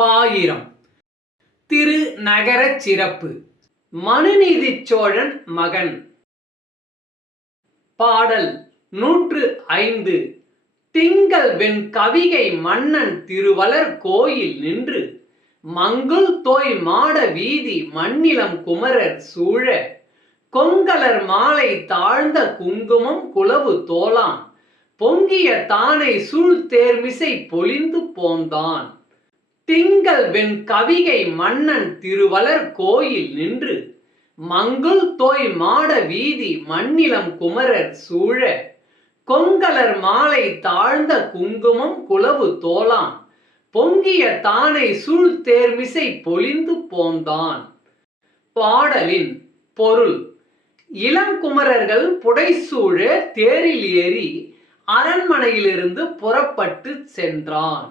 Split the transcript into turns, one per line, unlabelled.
பாயிரம் திருநகரச் சிறப்பு மனுநீதி சோழன் மகன் பாடல் நூற்று ஐந்து திங்கள் வெண் கவிகை மன்னன் திருவலர் கோயில் நின்று மங்குள் தோய் மாட வீதி மண்ணிலம் குமரர் சூழ கொங்கலர் மாலை தாழ்ந்த குங்குமம் குளவு தோலாம் பொங்கிய தானை சுள் தேர்மிசை பொலிந்து போந்தான் திங்கள் வெண் கவிகை மன்னன் திருவலர் கோயில் நின்று மங்குள் தோய் மாட வீதி மண்ணிலம் குமரர் சூழ கொங்கலர் மாலை தாழ்ந்த குங்குமம் குளவு தோலாம் பொங்கிய தானை சுழ் தேர்மிசை பொழிந்து போந்தான் பாடலின் பொருள் இளங்குமரர்கள் புடைசூழ தேரில் ஏறி அரண்மனையிலிருந்து புறப்பட்டு சென்றான்